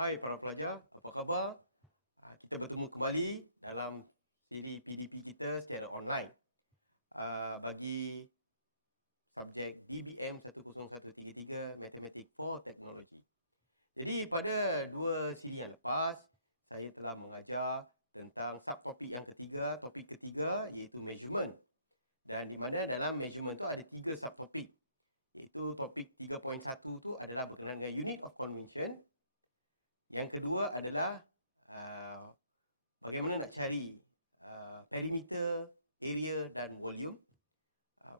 Hai para pelajar, apa khabar? Kita bertemu kembali dalam siri PDP kita secara online bagi subjek BBM 10133 Mathematics for Technology. Jadi pada dua siri yang lepas, saya telah mengajar tentang subtopik yang ketiga, topik ketiga iaitu measurement. Dan di mana dalam measurement tu ada 3 subtopik. Iaitu topik 3.1 tu adalah berkenaan dengan unit of convention. Yang kedua adalah bagaimana nak cari perimeter, area dan volume,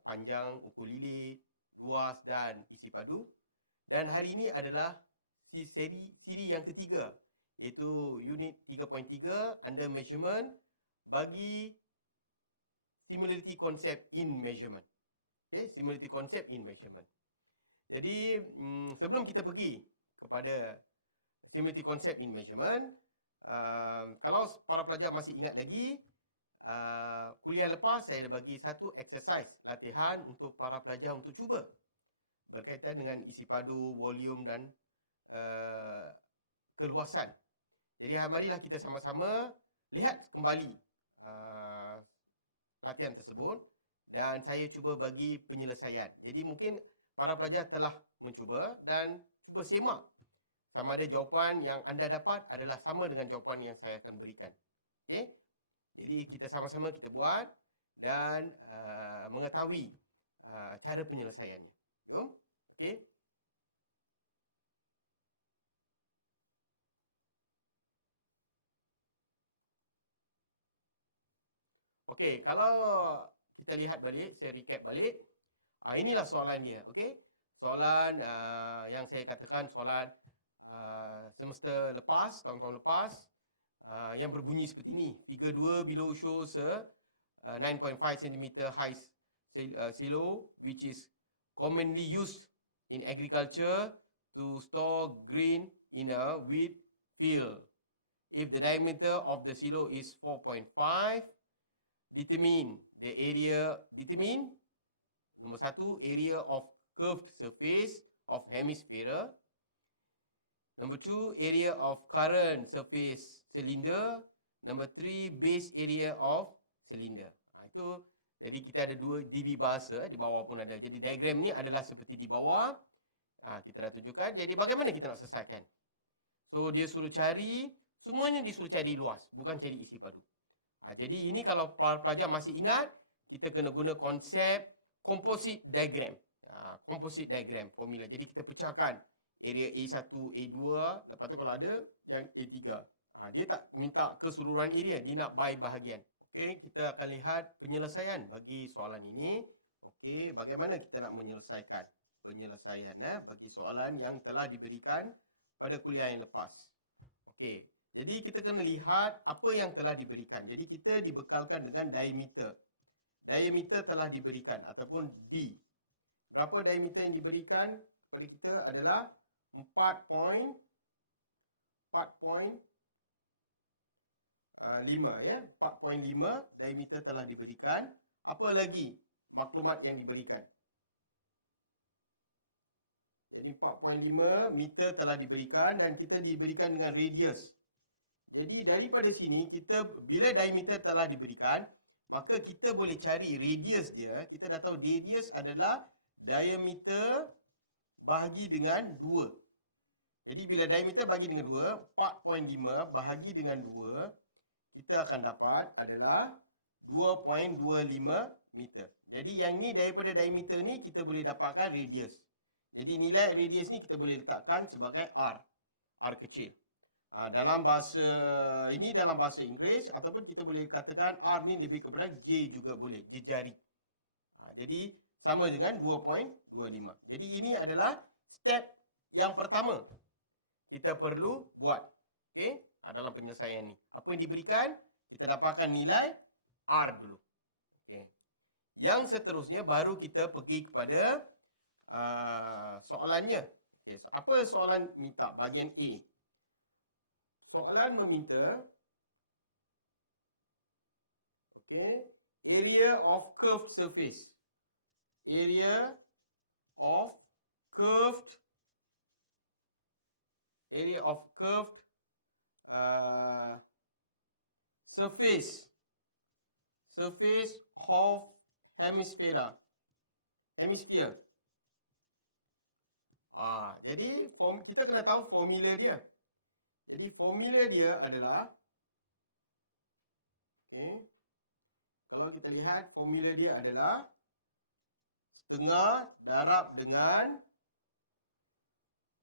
panjang, ukur lilit, luas dan isi padu. Dan hari ini adalah siri yang ketiga, iaitu unit 3.3 under measurement bagi similarity concept in measurement. Okay, similarity concept in measurement. Jadi sebelum kita pergi kepada similarity concept in measurement, kalau para pelajar masih ingat lagi, kuliah lepas saya dah bagi satu exercise latihan untuk para pelajar untuk cuba berkaitan dengan isi padu, volume dan keluasan. Jadi marilah kita sama-sama lihat kembali latihan tersebut dan saya cuba bagi penyelesaian. Jadi mungkin para pelajar telah mencuba dan cuba semak sama ada jawapan yang anda dapat adalah sama dengan jawapan yang saya akan berikan. Okey? Jadi kita sama-sama kita buat dan mengetahui cara penyelesaiannya. Okey? Okey, kalau kita lihat balik, saya recap balik. Inilah soalan dia, okey? Soalan yang saya katakan soalan semester lepas, tahun-tahun lepas, yang berbunyi seperti ini. Figure 2 below shows a 9.5 cm high silo which is commonly used in agriculture to store grain in a wheat field. If the diameter of the silo is 4.5, determine number 1, area of curved surface of hemisphere. Number 2, area of current surface cylinder. Number 3, base area of cylinder. Itu, jadi kita ada dua DB bahasa, di bawah pun ada. Jadi diagram ni adalah seperti di bawah. Kita dah tunjukkan. Jadi bagaimana kita nak selesaikan? So dia suruh cari, semuanya disuruh cari luas, bukan cari isi padu. Jadi ini kalau pelajar masih ingat, kita kena guna konsep composite diagram. Composite diagram formula. Jadi kita pecahkan area A1, A2, lepas tu kalau ada yang A3. Dia tak minta keseluruhan area, dia nak by bahagian. Okey, kita akan lihat penyelesaian bagi soalan ini. Okey, bagaimana kita nak menyelesaikan penyelesaian bagi soalan yang telah diberikan pada kuliah yang lepas. Okey, jadi kita kena lihat apa yang telah diberikan. Jadi kita dibekalkan dengan diameter. Diameter telah diberikan ataupun D. Berapa diameter yang diberikan kepada kita adalah 4.5 ya. 4.5 diameter telah diberikan. Apa lagi maklumat yang diberikan? Jadi 4.5 meter telah diberikan dan kita diberikan dengan radius. Jadi daripada sini kita bila diameter telah diberikan, maka kita boleh cari radius dia. Kita dah tahu radius adalah diameter bahagi dengan 2. Jadi bila diameter bagi dengan 2, 4.5 bahagi dengan 2, kita akan dapat adalah 2.25 meter. Jadi yang ni daripada diameter ni kita boleh dapatkan radius. Jadi nilai radius ni kita boleh letakkan sebagai R. R kecil. Dalam bahasa ini dalam bahasa Inggeris ataupun kita boleh katakan R ni lebih kepada J juga boleh, jejari. Jadi sama dengan 2.25. Jadi ini adalah step yang pertama kita perlu buat. Okey, dalam penyelesaian ni. Apa yang diberikan, kita dapatkan nilai R dulu. Okey. Yang seterusnya baru kita pergi kepada soalannya. Okey, so apa soalan minta bahagian A? Soalan meminta area of curved surface. Area of curved area of curved surface of hemisphere. Jadi kita kena tahu formula dia. Jadi formula dia adalah, kalau kita lihat formula dia adalah setengah darab dengan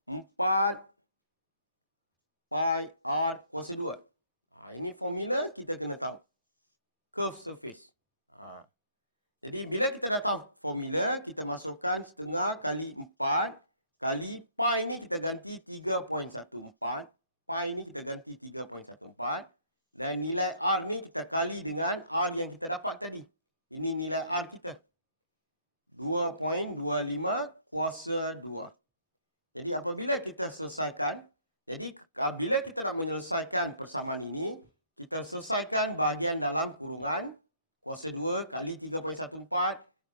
4 pi r kuasa 2. Ini formula kita kena tahu. Curved surface. Jadi bila kita dah tahu formula, kita masukkan setengah kali 4 kali pi ni kita ganti 3.14. Pi ni kita ganti 3.14. Dan nilai R ni kita kali dengan R yang kita dapat tadi. Ini nilai R kita. 2.25 kuasa 2. Jadi apabila kita selesaikan, jadi bila kita nak menyelesaikan persamaan ini, kita selesaikan bahagian dalam kurungan kuasa 2 kali 3.14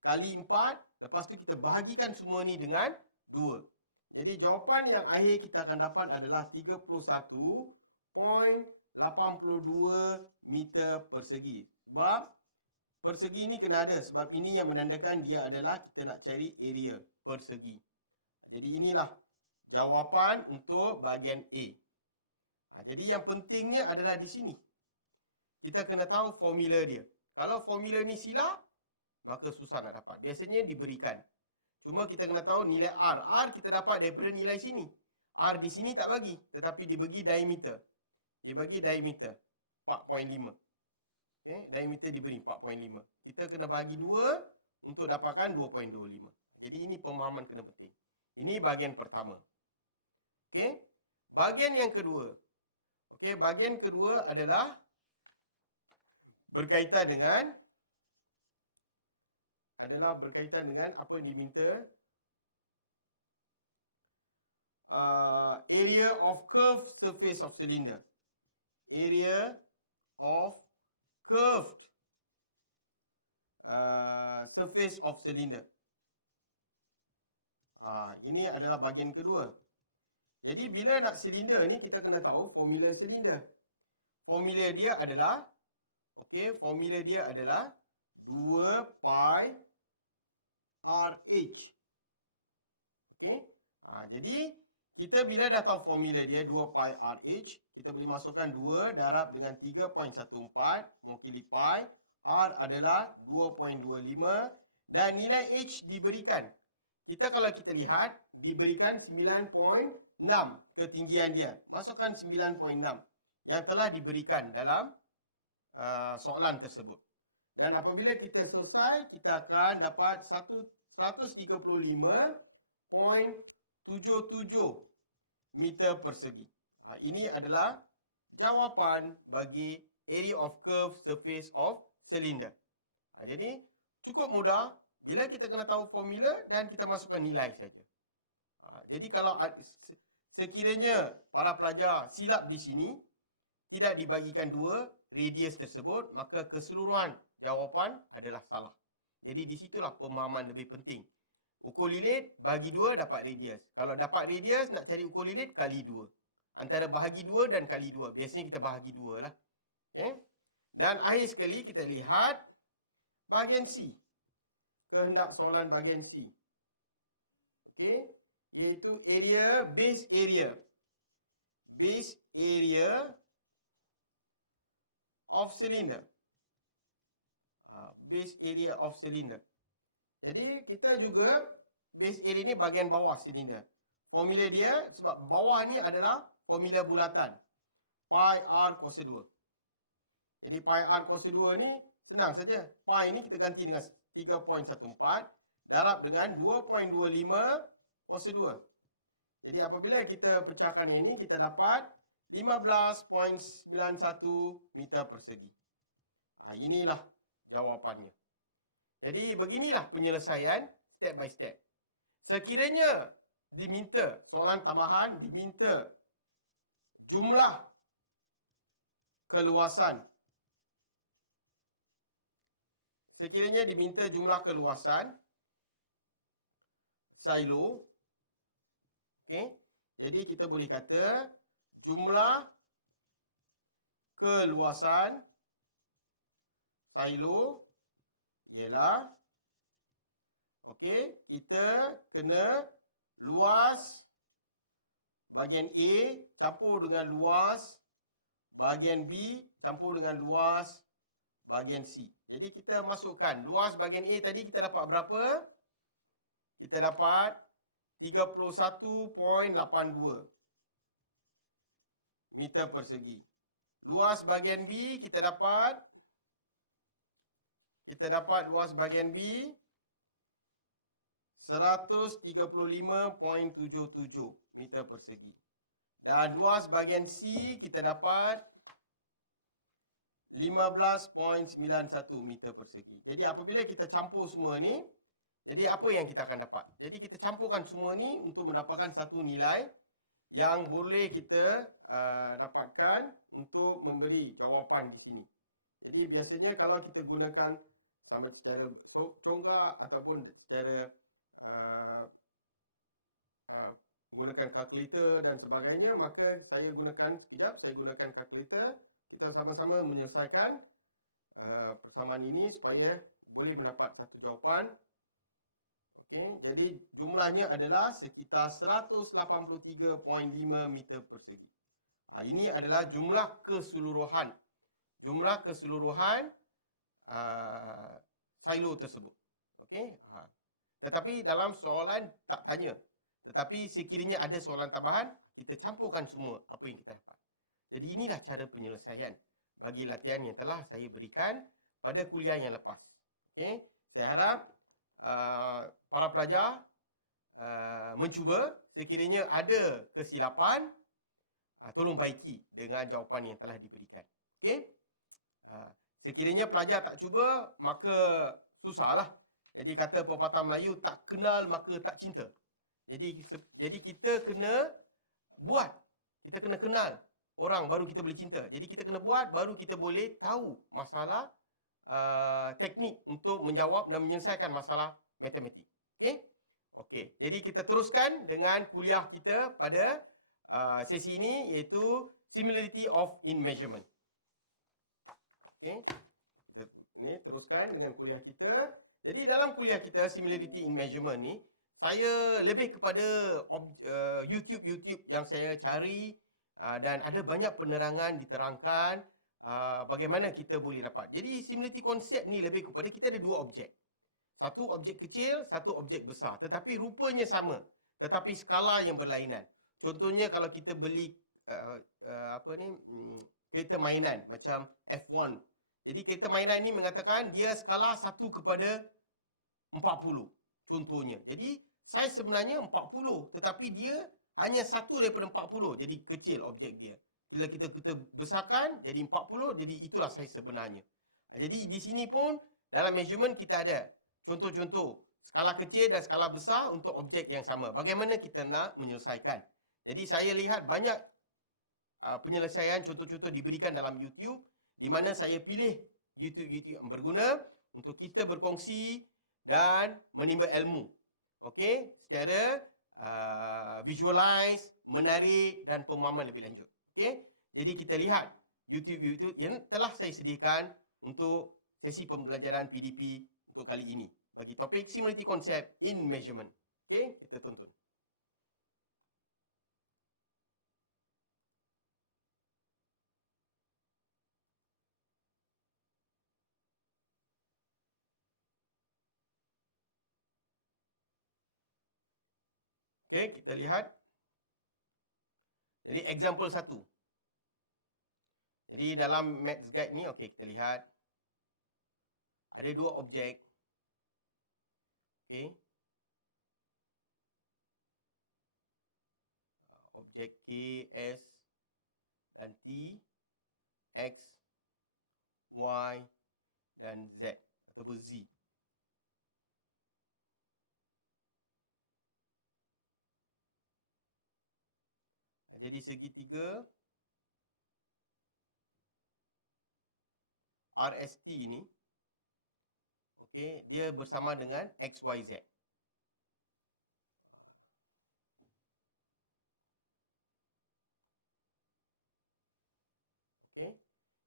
kali 4. Lepas tu kita bahagikan semua ni dengan 2. Jadi jawapan yang akhir kita akan dapat adalah 31.82 meter persegi. Sebab persegi ni kena ada. Sebab ini yang menandakan dia adalah kita nak cari area persegi. Jadi inilah jawapan untuk bahagian A. Jadi yang pentingnya adalah di sini. Kita kena tahu formula dia. Kalau formula ni silap, maka susah nak dapat. Biasanya diberikan. Cuma kita kena tahu nilai R. R kita dapat daripada nilai sini. R di sini tak bagi. Tetapi dibagi diameter. Dia bagi diameter 4.5. Diameter diberi 4.5. Kita kena bahagi 2 untuk dapatkan 2.25. Jadi ini pemahaman kena penting. Ini bahagian pertama. Bahagian yang kedua. Bahagian kedua adalah berkaitan dengan apa yang diminta, area of curved surface of cylinder. Area of curved surface of cylinder. Ini adalah bahagian kedua. Jadi bila nak silinder ni kita kena tahu formula silinder. Formula dia adalah 2 pi RH. Jadi kita bila dah tahu formula dia 2 pi RH, kita boleh masukkan 2 darab dengan 3.14 mewakili pi. R adalah 2.25 dan nilai H diberikan. Kalau kita lihat diberikan 9.6 ketinggian dia. Masukkan 9.6 yang telah diberikan dalam soalan tersebut. Dan apabila kita selesai, kita akan dapat 135.77 meter persegi. Ini adalah jawapan bagi area of curved surface of cylinder. Jadi cukup mudah bila kita kena tahu formula dan kita masukkan nilai saja. Jadi kalau sekiranya para pelajar silap di sini, tidak dibagikan 2 radius tersebut, maka keseluruhan jawapan adalah salah. Jadi di situlah pemahaman lebih penting. Ukur lilit bagi 2 dapat radius. Kalau dapat radius nak cari ukur lilit kali 2. Antara bahagi 2 dan kali 2. Biasanya kita bahagi 2 lah. Dan akhir sekali kita lihat bahagian C. Kehendak soalan bahagian C. Iaitu area, base area. Base area of cylinder. Base area of cylinder. Jadi kita juga base area ni bahagian bawah silinder. Formula dia sebab bawah ni adalah formula bulatan. Pi r kuasa 2. Jadi pi r kuasa 2 ni senang saja. Pi ni kita ganti dengan 3.14 darab dengan 2.25 kuasa 2. Jadi apabila kita pecahkan ini kita dapat 15.91 meter persegi. Inilah jawapannya. Jadi beginilah penyelesaian step by step. Sekiranya diminta soalan tambahan, diminta jumlah keluasan. Sekiranya diminta jumlah keluasan silo. Jadi kita boleh kata jumlah keluasan silo ialah, okey, kita kena luas bahagian A campur dengan luas bahagian B campur dengan luas bahagian C. Jadi kita masukkan luas bahagian A tadi kita dapat berapa? Kita dapat 31.82 meter persegi. Luas bahagian B kita dapat luas bahagian B 135.77 meter persegi. Dan luas bahagian C kita dapat 15.91 meter persegi. Jadi apabila kita campur semua ni, jadi apa yang kita akan dapat? Jadi kita campurkan semua ni untuk mendapatkan satu nilai yang boleh kita dapatkan untuk memberi jawapan di sini. Jadi biasanya kalau kita gunakan sama secara tonggak ataupun secara menggunakan kalkulator dan sebagainya, maka saya gunakan kalkulator. Kita sama-sama menyelesaikan persamaan ini supaya boleh mendapat satu jawapan. Okey, jadi jumlahnya adalah sekitar 183.5 meter persegi. Ini adalah jumlah keseluruhan. Jumlah keseluruhan silo tersebut. Okey. Tetapi dalam soalan tak tanya. Tetapi sekiranya ada soalan tambahan, kita campurkan semua apa yang kita dapat. Jadi inilah cara penyelesaian bagi latihan yang telah saya berikan pada kuliah yang lepas. Okey. Saya harap para pelajar mencuba. Sekiranya ada kesilapan, tolong baiki dengan jawapan yang telah diberikan. Okey. Sekiranya pelajar tak cuba, maka susahlah. Jadi kata pepatah Melayu, tak kenal maka tak cinta. Jadi kita kena buat. Kita kena kenal orang baru kita boleh cinta. Jadi kita kena buat baru kita boleh tahu masalah teknik untuk menjawab dan menyelesaikan masalah matematik. Okey? Okey. Jadi kita teruskan dengan kuliah kita pada sesi ini, iaitu similarity of in measurement. Okey. Kita ni teruskan dengan kuliah kita. Jadi dalam kuliah kita similarity in measurement ni, saya lebih kepada YouTube yang saya cari dan ada banyak penerangan diterangkan bagaimana kita boleh dapat. Jadi similarity konsep ni lebih kepada kita ada dua objek. Satu objek kecil, satu objek besar. Tetapi rupanya sama. Tetapi skala yang berlainan. Contohnya kalau kita beli kereta mainan macam F1. Jadi kereta mainan ini mengatakan dia skala 1:40. Contohnya. Jadi saiz sebenarnya 40. Tetapi dia hanya 1 daripada 40. Jadi kecil objek dia. Bila kita besarkan jadi 40. Jadi itulah saiz sebenarnya. Jadi di sini pun dalam measurement kita ada contoh-contoh skala kecil dan skala besar untuk objek yang sama. Bagaimana kita nak menyelesaikan. Jadi saya lihat banyak penyelesaian contoh-contoh diberikan dalam YouTube, di mana saya pilih YouTube yang berguna untuk kita berkongsi dan menimba ilmu. Okey, secara visualize, menarik dan pemahaman lebih lanjut. Okey, jadi kita lihat YouTube yang telah saya sediakan untuk sesi pembelajaran PDP untuk kali ini bagi topik similarity concept in measurement. Okey, kita tonton. Okey, kita lihat. Jadi example 1. Jadi dalam maths guide ni, okey, kita lihat. Ada dua objek. Okey. Objek K, S dan T, X, Y dan Z ataupun Z. Jadi segitiga RST ni, okey, dia bersama dengan XYZ.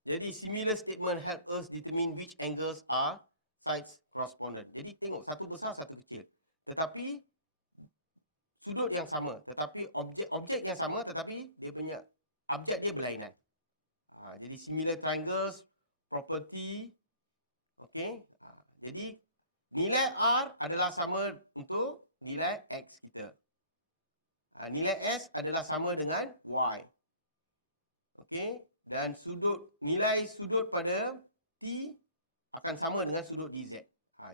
Jadi similar statement help us determine which angles are sides correspondent. Jadi tengok satu besar satu kecil. Tetapi sudut yang sama, tetapi objek yang sama tetapi dia punya abjad dia berlainan. Jadi similar triangles property. Okey. Jadi nilai R adalah sama untuk nilai X kita. Nilai S adalah sama dengan Y. Okey. Dan nilai sudut pada T akan sama dengan sudut DZ.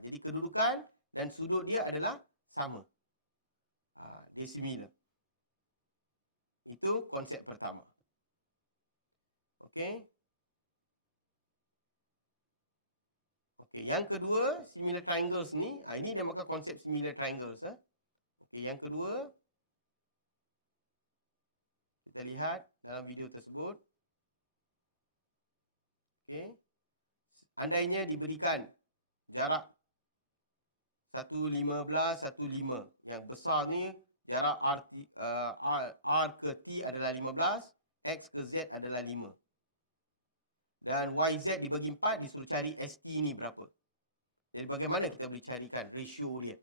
Jadi kedudukan dan sudut dia adalah sama. Dia similar. Itu konsep pertama. Okey. Okey, yang kedua, similar triangles ni, ini dia makan konsep similar triangles. Okey, yang kedua, kita lihat dalam video tersebut. Okey. Andainya diberikan jarak 1,15, 1,5. Yang besar ni jarak R ke T adalah 15, X ke Z adalah 5. Dan YZ dibagi 4, disuruh cari ST ni berapa. Jadi bagaimana kita boleh carikan ratio dia?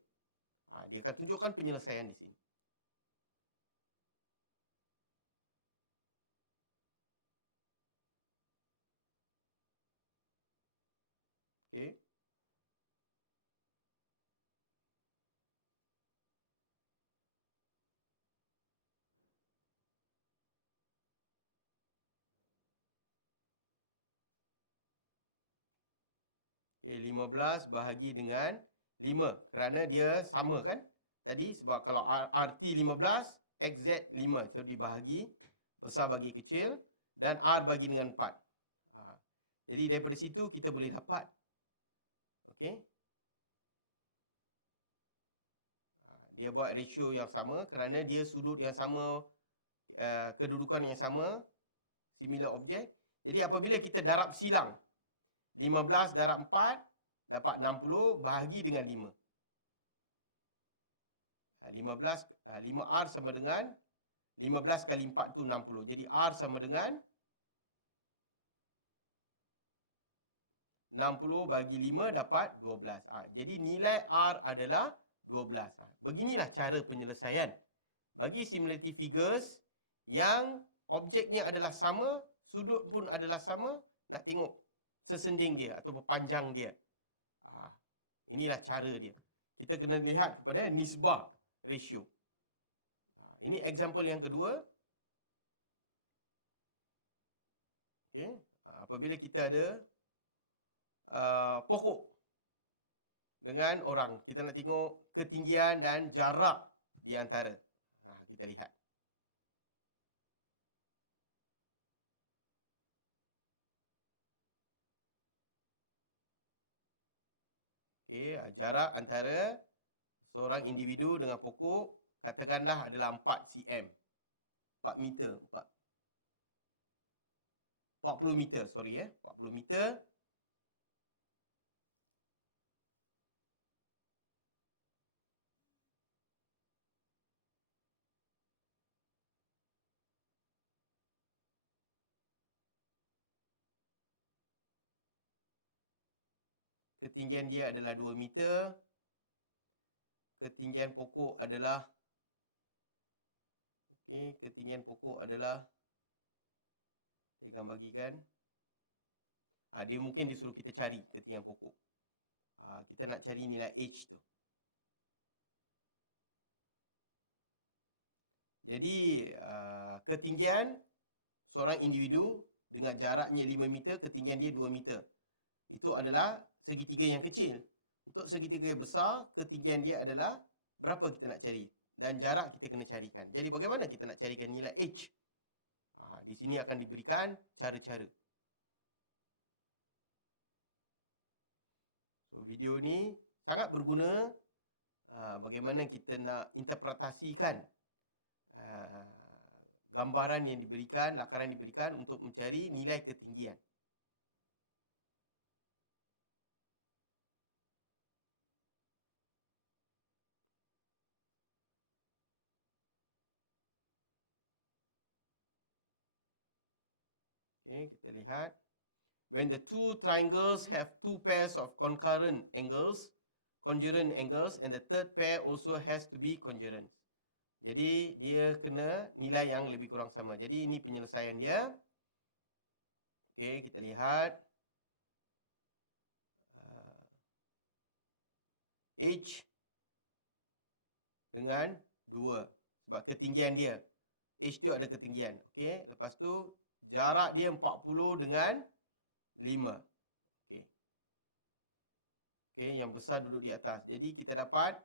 Dia akan tunjukkan penyelesaian di sini. Okey. Okay, 15 bahagi dengan 5. Kerana dia sama kan? Tadi sebab kalau RT 15, XZ 5. So dibahagi, besar bagi kecil. Dan R bagi dengan 4. Jadi daripada situ kita boleh dapat. Okey. Dia buat ratio yang sama kerana dia sudut yang sama, kedudukan yang sama, similar object. Jadi apabila kita darab silang, 15 darab 4 dapat 60 bahagi dengan 5. 5R sama dengan 15 kali 4 tu 60. Jadi R sama dengan 60 bagi 5 dapat 12. Jadi nilai R adalah 12. Beginilah cara penyelesaian bagi similarity figures yang objeknya adalah sama, sudut pun adalah sama. Nak tengok sesending dia atau panjang dia. Inilah cara dia. Kita kena lihat kepada nisbah ratio. Ini example yang kedua. Okay. Apabila kita ada pokok dengan orang, kita nak tengok ketinggian dan jarak di antara. Kita lihat. Okay, jarak antara seorang individu dengan pokok katakanlah adalah 4 cm. 4 meter. 40 meter, 40 meter. Ketinggian dia adalah 2 meter. Ketinggian pokok adalah ketinggian pokok adalah saya akan bagikan. Dia mungkin disuruh kita cari ketinggian pokok. Kita nak cari nilai H tu. Jadi ketinggian seorang individu dengan jaraknya 5 meter, ketinggian dia 2 meter. Itu adalah segitiga yang kecil. Untuk segitiga yang besar, ketinggian dia adalah berapa kita nak cari. Dan jarak kita kena carikan. Jadi bagaimana kita nak carikan nilai H? Di sini akan diberikan cara-cara. So, video ni sangat berguna bagaimana kita nak interpretasikan gambaran yang diberikan, lakaran yang diberikan untuk mencari nilai ketinggian. Okay, kita lihat. when the two triangles have two pairs of congruent angles, and the third pair also has to be congruent. Jadi dia kena nilai yang lebih kurang sama. Jadi ini penyelesaian dia. Okey, kita lihat. H dengan 2 sebab ketinggian dia. H tu ada ketinggian. Okey, lepas tu jarak dia 40 dengan 5. Okey. Okey, yang besar duduk di atas. Jadi kita dapat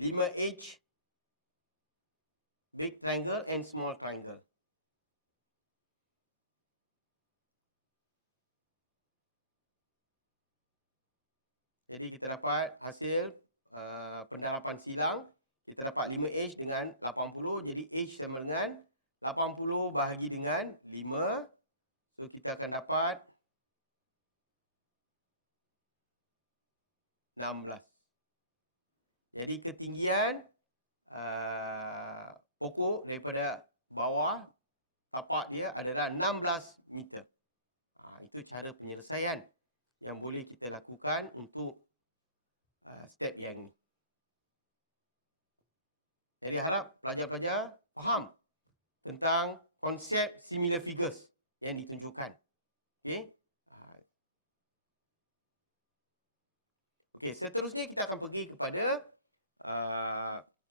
5H big triangle and small triangle. Jadi kita dapat hasil pendarapan silang. Kita dapat 5H dengan 80. Jadi H sama dengan 80 bahagi dengan 5. So kita akan dapat 16. Jadi ketinggian pokok daripada bawah tapak dia adalah 16 meter. Itu cara penyelesaian yang boleh kita lakukan untuk step yang ni. Jadi harap pelajar-pelajar faham tentang konsep similar figures yang ditunjukkan. Okey. Okey, seterusnya kita akan pergi kepada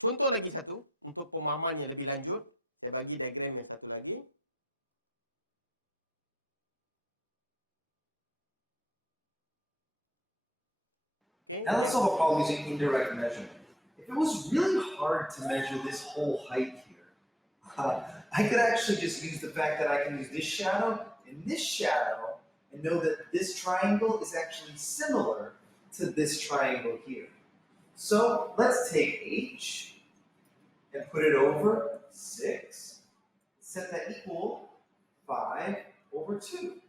contoh lagi satu untuk pemahaman yang lebih lanjut. Saya bagi diagram yang satu lagi. Okay. Now let's solve a problem using indirect measurement. If it was really hard to measure this whole height here, I could actually just use the fact that I can use this shadow and know that this triangle is actually similar to this triangle here. So let's take H and put it over 6. Set that equal 5 over 2.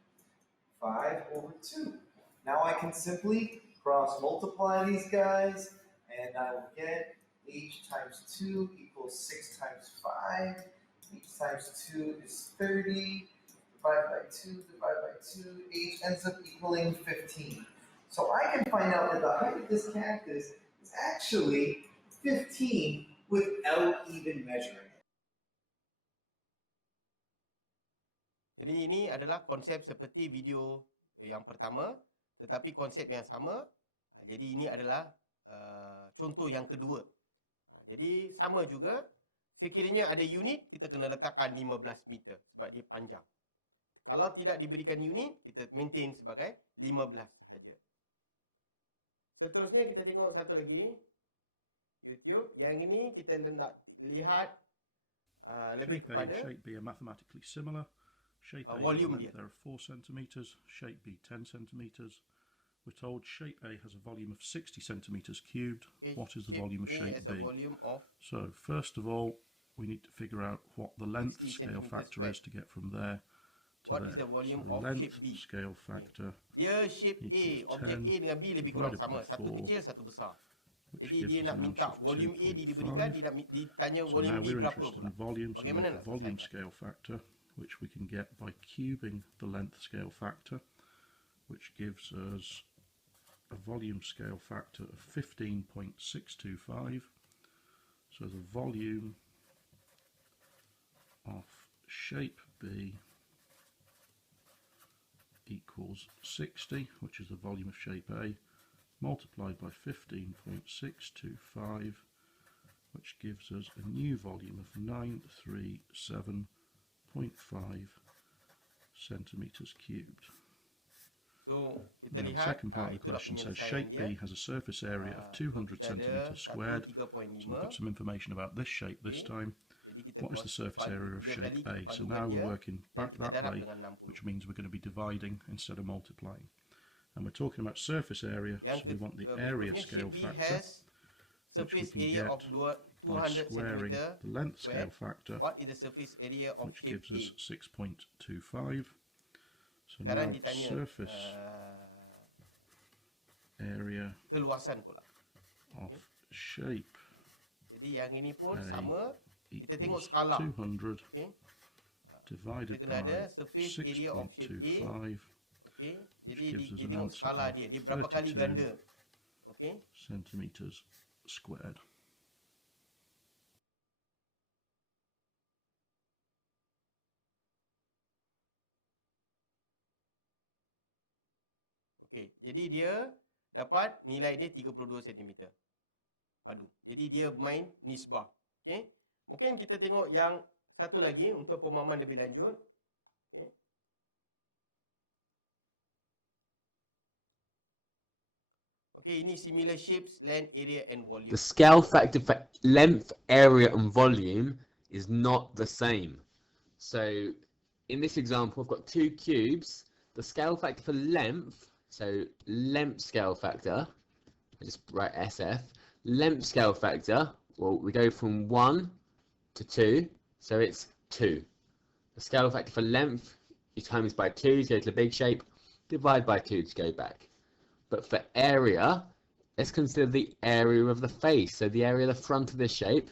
5 over 2. Now I can simply cross multiply these guys, and I will get H times 2 equals 6 times 5. H times 2 is 30. Divide by 2, divide by 2. H ends up equaling 15. So I can find out that the height of this cactus is actually 15 without even measuring it. Jadi ini adalah konsep seperti video yang pertama, tetapi konsep yang sama. Jadi ini adalah contoh yang kedua. Jadi sama juga, sekiranya ada unit, kita kena letakkan 15 meter sebab dia panjang. Kalau tidak diberikan unit, kita maintain sebagai 15 sahaja. Seterusnya kita tengok satu lagi YouTube. Yang ini kita nak lihat lebih kepada shape B are mathematically similar. Shape A volume dia. there are 4 centimeters, shape B 10 centimeters. We're told shape A has a volume of 60 centimeters cubed. What is the volume of shape B? So first of all, we need to figure out what the length scale factor is to get from there to what there. Is the volume so of length shape B? Scale factor. Dia shape A, objek A dengan B lebih kurang sama, satu kecil satu besar. Jadi dia nak minta volume A diberikan, dia nak ditanya volume B berapa pula. Bagaimana nak volume scale factor, which we can get by cubing the length scale factor, which gives us a volume scale factor of 15.625. So the volume of shape B equals 60, which is the volume of shape A, multiplied by 15.625, which gives us a new volume of 937.5 centimeters cubed. So, kita now, lihat, the second part of the question says shape B has a surface area of 200 centimeters squared. So we've got some information about this shape this time. What is the surface area of shape A? So now we're working back that way, which means we're going to be dividing instead of multiplying. And we're talking about surface area, so we want the area scale factor, which we can get by squaring the length scale factor, what is the surface area of which shape gives us 6.25. So now surface area of shape Jadi yang ini pun A sama. Kita tengok skala. 200 okay. divided Kita kena by ada surface area of shape A. 6.25. Okey, which jadi gives us dia an tengok answer skala of dia berapa kali 32 ganda. Okey. centimeters squared. Okey, jadi dia dapat nilai dia 32 cm. Padu. Jadi dia main nisbah. Okey. Mungkin kita tengok yang satu lagi untuk pemahaman lebih lanjut. Okey. Okey, ini similar shapes, length, area and volume. The scale factor for length, area and volume is not the same. So in this example, I've got two cubes. The scale factor for length, so length scale factor, I just write SF. Length scale factor, well, we go from 1 to 2, so it's 2. The scale factor for length, you times by 2 to go to the big shape, divide by 2 to go back. But for area, let's consider the area of the face. So the area of the front of this shape,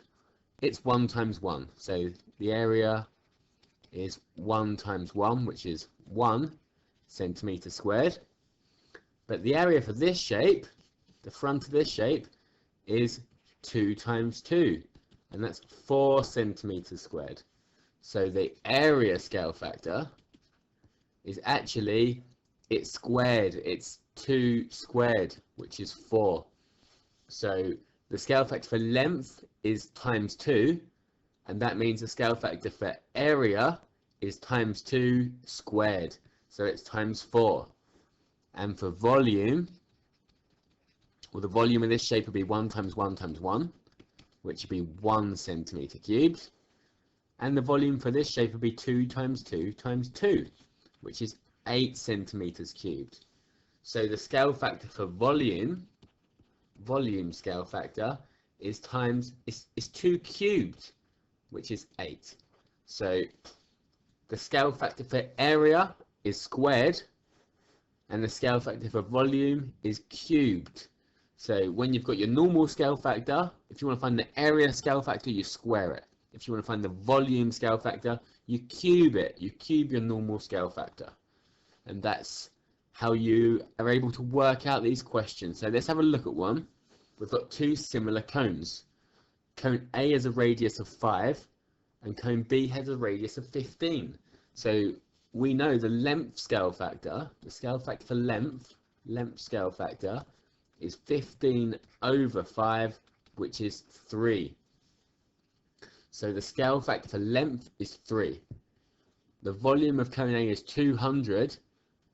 it's 1 times 1. So the area is 1 times 1, which is 1 centimeter squared. But the area for this shape, the front of this shape, is 2 times 2, and that's 4 centimeters squared. So the area scale factor is actually, it's squared, it's 2 squared, which is 4. So the scale factor for length is times 2, and that means the scale factor for area is times 2 squared, so it's times 4. And for volume, well, the volume of this shape would be 1 times 1 times 1, which would be 1 centimeter cubed. And the volume for this shape would be 2 times 2 times 2, which is 8 centimeters cubed. So the scale factor for volume scale factor is 2 cubed, which is 8. So the scale factor for area is squared, and the scale factor for volume is cubed. So when you've got your normal scale factor, if you want to find the area scale factor, you square it. If you want to find the volume scale factor, you cube it. You cube your normal scale factor. And that's how you are able to work out these questions. So let's have a look at one. We've got two similar cones. Cone A has a radius of 5, and cone B has a radius of 15. So we know the length scale factor, the scale factor for length scale factor, is 15 over 5, which is 3. So the scale factor for length is 3. The volume of cone A is 200.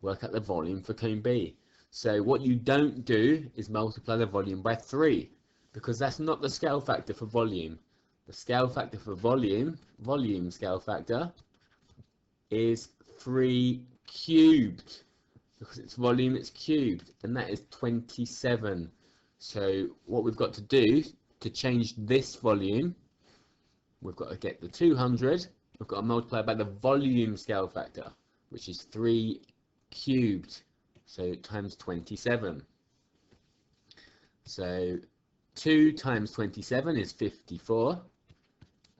Work out the volume for cone B. So what you don't do is multiply the volume by 3, because that's not the scale factor for volume. The scale factor for volume scale factor, is 3 cubed. Because it's volume, it's cubed, and that is 27. So what we've got to do to change this volume, we've got to get the 200, we've got to multiply by the volume scale factor, which is 3 cubed, so times 27. So 2 times 27 is 54,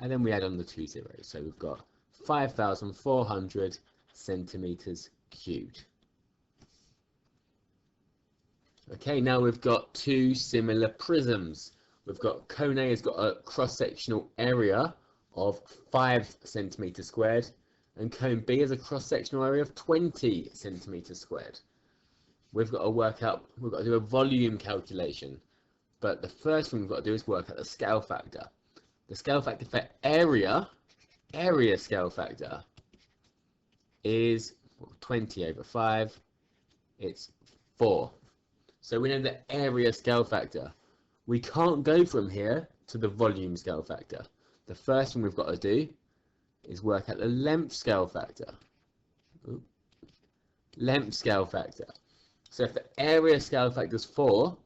and then we add on the 2 zeros, so we've got 5,400 centimeters cubed. Okay, now we've got two similar prisms. We've got cone A has got a cross-sectional area of 5 centimeters squared, and cone B has a cross-sectional area of 20 centimeters squared. We've got to do a volume calculation, but the first thing we've got to do is work out the scale factor. The scale factor for area scale factor, is 20 over 5, it's 4. So we know the area scale factor. We can't go from here to the volume scale factor. The first thing we've got to do is work out the length scale factor. Length scale factor. So if the area scale factor is 4,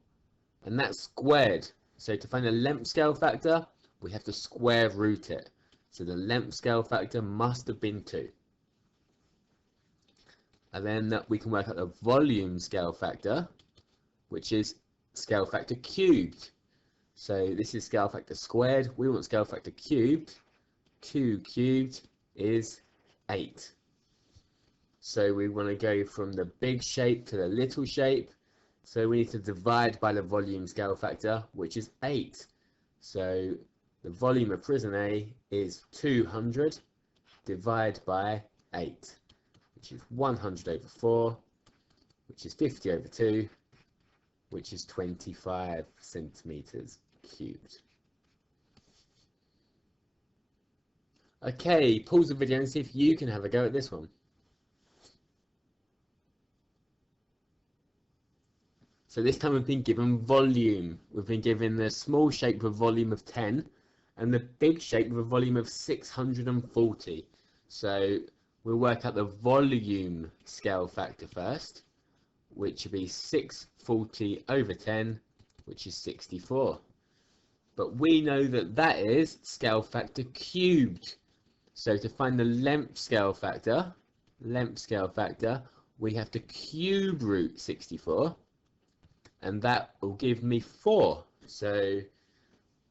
and that's squared, so to find the length scale factor, we have to square root it. So the length scale factor must have been 2. And then we can work out the volume scale factor, which is scale factor cubed. So this is scale factor squared. We want scale factor cubed. 2 cubed is 8. So we want to go from the big shape to the little shape. So we need to divide by the volume scale factor, which is 8. So the volume of prison A is 200. Divide by 8, which is 100 over 4, which is 50 over 2, which is 25 centimeters cubed. Okay, pause the video and see if you can have a go at this one. So this time we've been given volume. We've been given the small shape with a volume of 10 and the big shape with a volume of 640. So we'll work out the volume scale factor first, which would be 640 over 10, which is 64. But we know that that is scale factor cubed. So to find the length scale factor, we have to cube root 64. And that will give me 4. So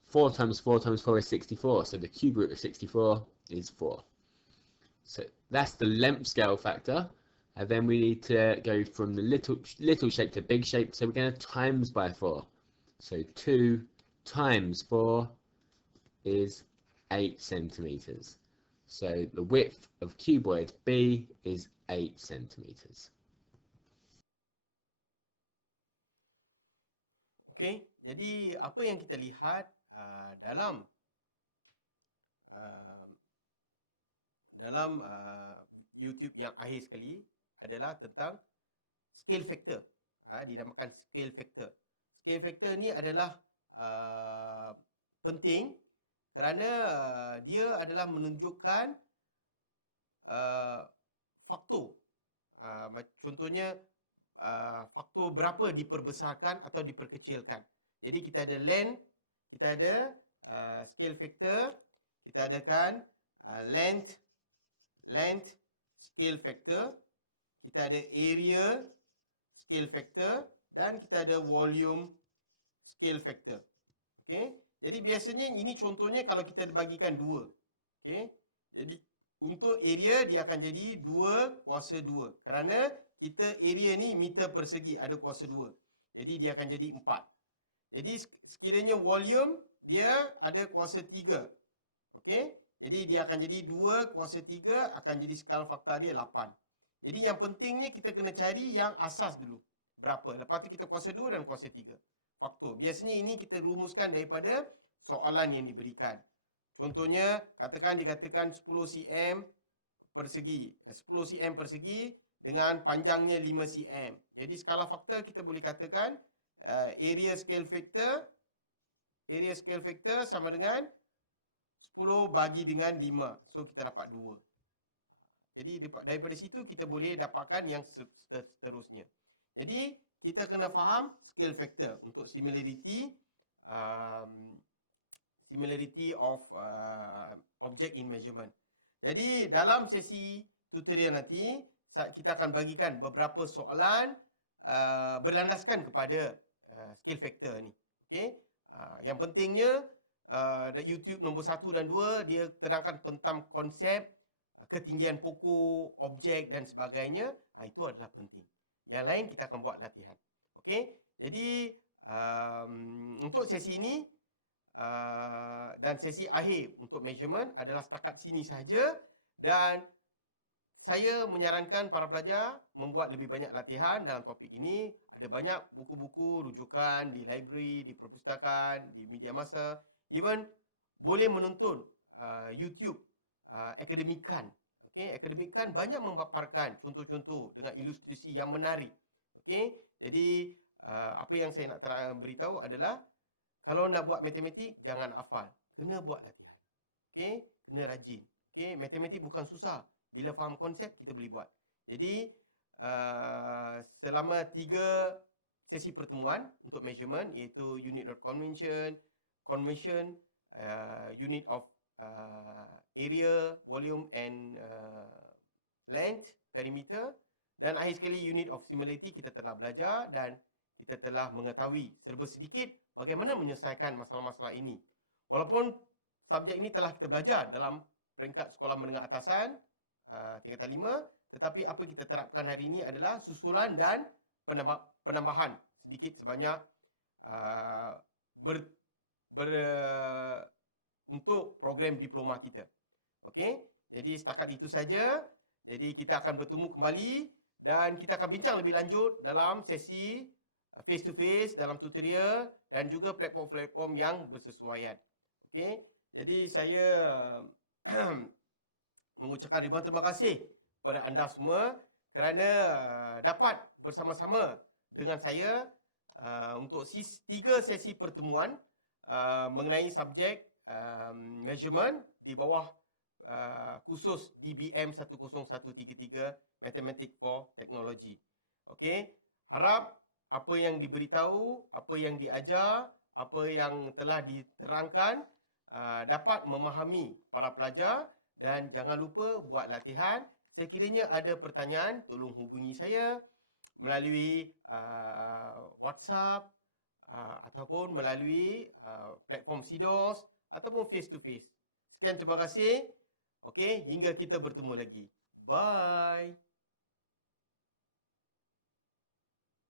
4 times 4 times 4 is 64. So the cube root of 64 is 4. So that's the length scale factor. And then we need to go from the little shape to big shape. So we're going to times by 4. So 2 times 4 is 8 centimeters. So the width of cuboid B is 8 centimeters. Okey, jadi apa yang kita lihat dalam YouTube yang akhir sekali adalah tentang scale factor. Dinamakan scale factor. Scale factor ni adalah penting kerana dia adalah menunjukkan faktor. Contohnya faktor berapa diperbesarkan atau diperkecilkan. Jadi kita ada length, kita ada scale factor, kita adakan length scale factor, kita ada area scale factor dan kita ada volume scale factor. Okey. Jadi biasanya ini contohnya kalau kita bagikan 2. Okey. Jadi untuk area dia akan jadi 2 kuasa 2 kerana kita area ni meter persegi ada kuasa 2. Jadi dia akan jadi 4. Jadi sekiranya volume dia ada kuasa 3. Okey. Jadi dia akan jadi 2 kuasa 3 akan jadi skala faktor dia 8. Jadi yang pentingnya kita kena cari yang asas dulu. Berapa? Lepas tu kita kuasa 2 dan kuasa 3. Faktor. Biasanya ini kita rumuskan daripada soalan yang diberikan. Contohnya dikatakan 10 cm persegi. 10 cm persegi dengan panjangnya 5 cm. Jadi skala faktor kita boleh katakan area scale factor sama dengan 10 bagi dengan 5. So kita dapat 2. Jadi daripada situ kita boleh dapatkan yang seterusnya. Jadi kita kena faham scale factor untuk similarity of object in measurement. Jadi dalam sesi tutorial nanti kita akan bagikan beberapa soalan berlandaskan kepada scale factor ni. Okey. Yang pentingnya YouTube nombor 1 dan 2 dia terangkan tentang konsep ketinggian pokok, objek dan sebagainya. Itu adalah penting. Yang lain kita akan buat latihan. Okey. Jadi untuk sesi ini dan sesi akhir untuk measurement adalah setakat sini sahaja dan saya menyarankan para pelajar membuat lebih banyak latihan dalam topik ini. Ada banyak buku-buku rujukan di library, di perpustakaan, di media massa. Even boleh menonton YouTube akademikan. Okey, akademikan banyak memaparkan contoh-contoh dengan ilustrasi yang menarik. Okey, jadi apa yang saya nak beritahu adalah kalau nak buat matematik jangan hafal, kena buat latihan. Okey, kena rajin. Okey, matematik bukan susah. Bila faham konsep kita boleh buat. Jadi selama 3 sesi pertemuan untuk measurement iaitu unit of convention, unit of area, volume and length, perimeter dan akhir sekali unit of similarity kita telah belajar dan kita telah mengetahui serba sedikit bagaimana menyelesaikan masalah-masalah ini. Walaupun subjek ini telah kita belajar dalam peringkat sekolah menengah atasan tingkatan 5. Tetapi apa kita terapkan hari ini adalah susulan dan penambahan sedikit sebanyak untuk program diploma kita. Okey, jadi setakat itu saja. Jadi kita akan bertemu kembali dan kita akan bincang lebih lanjut dalam sesi face to face, dalam tutorial dan juga platform-platform yang bersesuaian. Okey, jadi saya mengucapkan ribuan terima kasih kepada anda semua kerana dapat bersama-sama dengan saya untuk 3 sesi pertemuan mengenai subjek measurement di bawah khusus DBM 10133 Mathematics for Technology. Okey, harap apa yang diberitahu, apa yang diajar, apa yang telah diterangkan dapat memahami para pelajar dan jangan lupa buat latihan. Sekiranya ada pertanyaan, tolong hubungi saya melalui WhatsApp ataupun melalui platform SIDOS ataupun face to face. Sekian, terima kasih. Okey, hingga kita bertemu lagi. Bye.